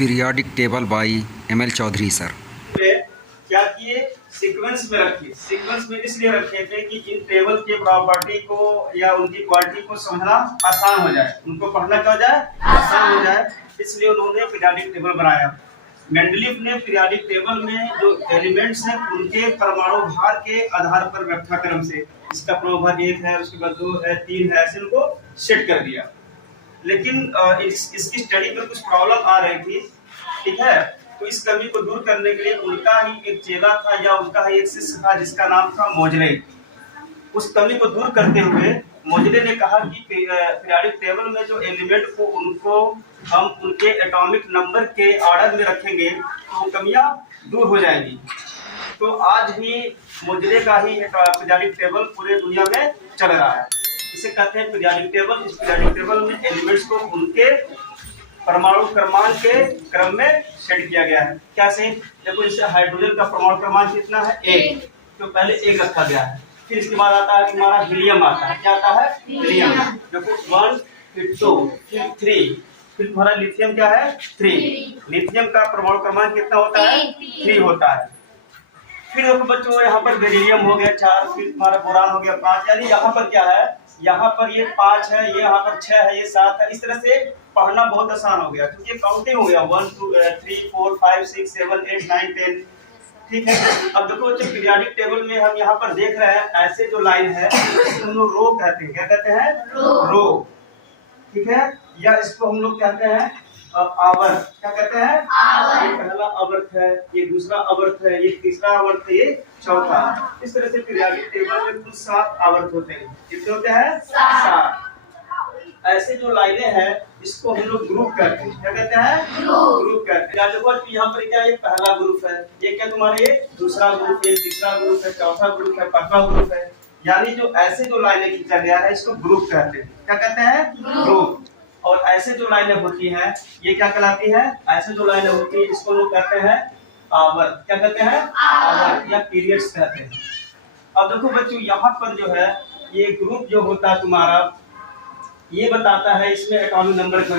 Periodic table by M L. Chaudhary sir. क्या किए, sequence में रखे। सीक्वेंस में इसलिए रखे थे कि इन टेबल के प्रॉपर्टी को या उनकी क्वालिटी को समझना आसान हो जाए, उनको पढ़ना क्या हो जाए, आसान हो जाए। इसलिए उन्होंने पीरियाडिक टेबल बनाया। मेंडलीफ ने पीरियाडिक टेबल में जो एलिमेंट्स हैं उनके परमाणु भार के आधार पर व्याख्या क्रम से, इसका परमाणु भार 1 है, उसके बाद 2 है, 3 है, ऐसे उनको सेट कर दिया। लेकिन इसकी स्टडी में कुछ प्रॉब्लम आ रही थी, ठीक है। तो इस कमी को दूर करने के लिए उनका ही एक चेला था या उनका ही एक शिष्य था जिसका नाम था मोजले। उस कमी को दूर करते हुए मोजले ने कहा कि पीरियाडिक टेबल में जो एलिमेंट को उनको हम उनके एटॉमिक नंबर के ऑर्डर में रखेंगे तो कमियां दूर हो जाएंगी। तो आज भी मोजले का ही पीरियाडिक टेबल पूरे दुनिया में चल रहा है। इसे कहते हैं पीरियाडिक टेबल। इस पीरियाडिक टेबल में एलिमेंट्स को उनके परमाणु क्रमांक के क्रम में सेट किया गया है। क्या से देखो, जैसे हाइड्रोजन का परमाणु क्रमांक कितना है, 1, तो पहले 1 रखा गया है। फिर इसके बाद आता है हमारा हीलियम आता है। क्या आता है, हीलियम। देखो 1, फिर 2, फिर 3, फिर तुम्हारा लिथियम क्या है, 3। लिथियम का परमाणु क्रमांक कितना होता है, 3 होता है। फिर देखो बच्चों, यहाँ पर बेरिलियम हो गया 4, फिर तुम्हारा बोरान हो गया 5। यानी यहाँ पर क्या है, यहाँ पर ये 5 है, ये यहाँ पर 6 है, ये 7 है। इस तरह से पढ़ना बहुत आसान हो गया क्योंकि काउंटिंग हो गया 1 2 3 4 5 6 7 8 9 10, ठीक है। अब देखो बच्चों, पीरियाडिक टेबल में हम यहाँ पर देख रहे हैं ऐसे जो लाइन है इसको हम लोग रो कहते हैं। क्या कहते हैं, रो, ठीक है। या इसको हम लोग कहते हैं आवर्त। क्या कहते हैं, आवर्त। ये पहला आवर्त है, ये दूसरा आवर्त है, ये तीसरा आवर्त है, ये चौथा। इस तरह से पीरियाडिक टेबल में कुल 7 आवर्त होते हैं। कितने होते हैं, 7। ऐसे जो लाइनें हैं इसको हम लोग ग्रुप कहते हैं। क्या कहते हैं, ग्रुप कहते हैं। देखो यहाँ पर क्या, ये पहला ग्रुप है, ये क्या तुम्हारा, ये दूसरा ग्रुप है, तीसरा ग्रुप है, चौथा ग्रुप है, पांचवा ग्रुप है। यानी जो ऐसे जो लाइनें खींचा गया है इसको ग्रुप कहते हैं। क्या कहते हैं, ग्रुप। और ऐसे जो लाइनें होती हैं ये क्या कहलाती है, ऐसे जो लाइनें होती है इसको लोग कहते हैं आवर्त। क्या कहते हैं, आवर्त या पीरियड्स कहते हैं। अब देखो बच्चों, यहाँ पर जो है ये ग्रुप जो होता है तुम्हारा, ये बताता है इसमें एटॉमिक नंबर को।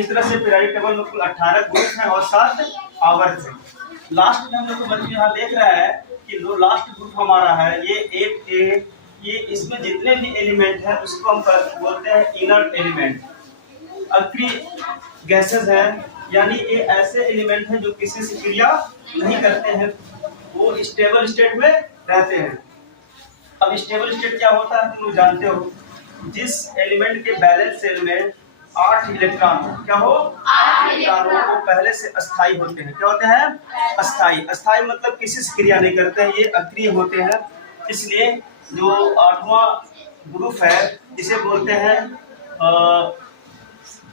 इस तरह से पीरियाडिक टेबल में कुल 18 ग्रुप हैं और 7 आवर्त हैं। लास्ट में हम लोग बच्चों यहाँ देख रहे हैं कि जो लास्ट ग्रुप हमारा है ये 8A, ये इसमें जितने भी एलिमेंट हैं उसको हम बोलते हैं इनर्ट एलिमेंट, अक्रिय गैसेस है। यानी ये ऐसे एलिमेंट हैं जो किसी से क्रिया नहीं करते हैं, वो स्टेबल स्टेट में रहते हैं। अब स्टेबल स्टेट क्या होता है तुम लोग जानते हो, जिस एलिमेंट के बैलेंस सेल में 8 इलेक्ट्रॉन हो, क्या हो, 8 इलेक्ट्रॉन हो, वो पहले से अस्थाई होते हैं। क्या होते हैं, अस्थाई। अस्थाई मतलब किसी से क्रिया नहीं करते हैं, ये अक्रिय होते हैं। इसलिए जो 8वां ग्रुप है इसे बोलते हैं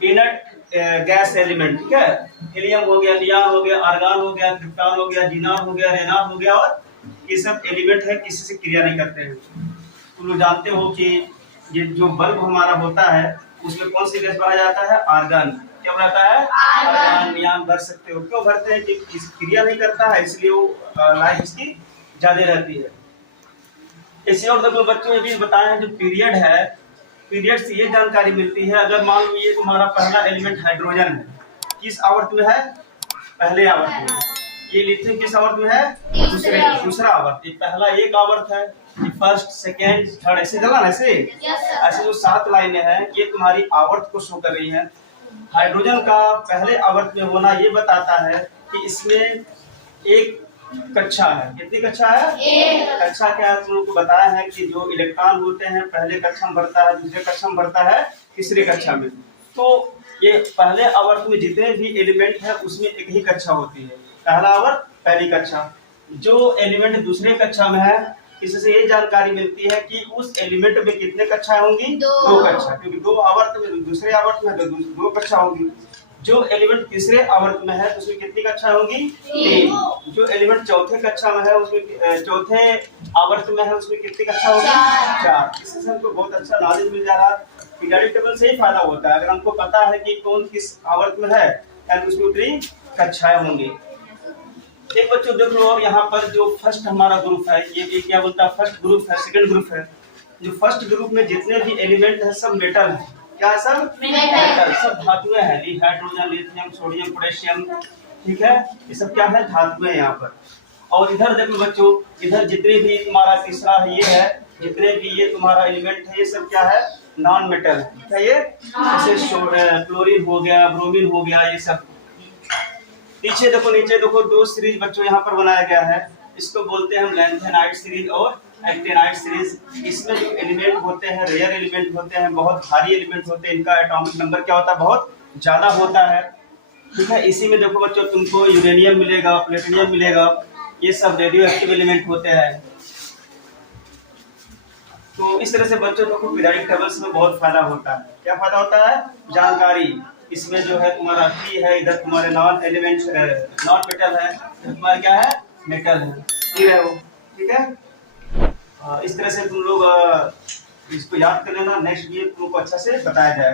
इनर्ट गैस एलिमेंट, ठीक है। हीलियम हो गया, नियॉन हो गया, आर्गन हो गया, क्रिप्टॉन हो गया, जीनॉन हो गया, रेनॉन हो गया, और ये सब एलिमेंट है किसी से क्रिया नहीं करते हैं। तुम लोग जानते हो कि ये जो बल्ब हमारा होता है उसमें कौन सी गैस भरा जाता है, आर्गन। क्या भराता है, आर्गन। नियॉन भर सकते हो, क्यों भरते हैं, कि क्रिया नहीं करता है इसलिए वो लाइफ इसकी ज्यादा रहती है। इसी और देखो बच्चों, ये भी बताए हैं जो पीरियड है, पीरियड से ये जानकारी मिलती है, अगर मान लो ये तुम्हारा पहला एलिमेंट हाइड्रोजन है, किस आवर्त में है, पहले आवर्त में। ये लिथियम किस आवर्त में है, दूसरा आवर्त। ये पहला एक आवर्त है, ये फर्स्ट, सेकेंड, थर्ड, ऐसे चला ना, ऐसे ऐसे जो 7 लाइनें हैं ये तुम्हारी आवर्त को शो कर रही हैं। हाइड्रोजन का पहले आवर्त में होना ये बताता है कि इसमें एक कक्षा है। कितनी कक्षा है, एक कक्षा। क्या तुम लोग को बताया है कि जो इलेक्ट्रॉन होते हैं पहले कक्षा में भरता है, दूसरे कक्षा में भरता है, तीसरे कक्षा में। तो ये पहले आवर्त में जितने भी एलिमेंट है उसमें एक ही कक्षा होती है, पहला आवर्त, पहली कक्षा। जो एलिमेंट दूसरे कक्षा में है इससे ये जानकारी मिलती है कि उस एलिमेंट में कितने कक्षाएं होंगी, 2 कक्षा, क्योंकि 2 आवर्त में, दूसरे आवर्त में तो 2 कक्षा होगी। जो एलिमेंट तीसरे आवर्त में है उसमें कितनी कक्षा होंगी, 3। जो एलिमेंट चौथे कक्षा में है उसमें, चौथे आवर्त में है उसमें कितनी कक्षा होगी, 4। इससे हमको बहुत अच्छा नॉलेज मिल जा रहा है। पीरियाडिक टेबल से ही फायदा होता है, अगर हमको पता है कि कौन किस आवर्त में है तो उसमें उतनी कक्षाएं होंगी। एक बच्चों देख लो, और यहाँ पर जो फर्स्ट हमारा ग्रुप है ये क्या बोलता है, फर्स्ट ग्रुप है, सेकंड ग्रुप है। जो फर्स्ट ग्रुप में जितने भी एलिमेंट है सब मेटल है, क्या है सब? मेटल। सब धातुएं हैं, हाइड्रोजन, लिथियम, सोडियम, पोटेशियम, ठीक है, ये सब क्या है? धातुएं यहाँ पर। और इधर देखो बच्चों, इधर जितने भी तुम्हारा तीसरा है ये है, जितने भी ये तुम्हारा एलिमेंट है ये सब क्या है? नॉन मेटल क्या ये? जैसे क्लोरीन हो गया, ब्रोमीन हो गया, ये सब। पीछे देखो, नीचे देखो, दो सीरीज बच्चों यहाँ पर बनाया गया है, इसको बोलते हैं हम लैंथेनाइड सीरीज और एक्टिनाइड सीरीज। इसमें जो एलिमेंट होते हैं रेयर एलिमेंट होते हैं, बहुत भारी एलिमेंट होते हैं, इनका एटॉमिक नंबर क्या होता है? बहुत ज्यादा होता है, ठीक है। इसी में देखो बच्चों तुमको यूरेनियम मिलेगा, प्लेटिनियम मिलेगा, ये सब रेडियो एक्टिव एलिमेंट होते हैं। तो इस तरह से बच्चों को पीरियोडिक टेबल्स में बहुत फायदा होता है। क्या फायदा होता है? जानकारी। इसमें जो है तुम्हारा पी है, इधर तुम्हारे नॉन एलिमेंट नॉन मेटल है, तुम्हारा क्या है? मेटल है, ठीक है वो, ठीक है। इस तरह से तुम लोग इसको याद कर लेना, नेक्स्ट ये तुमको अच्छा से बताया जाएगा।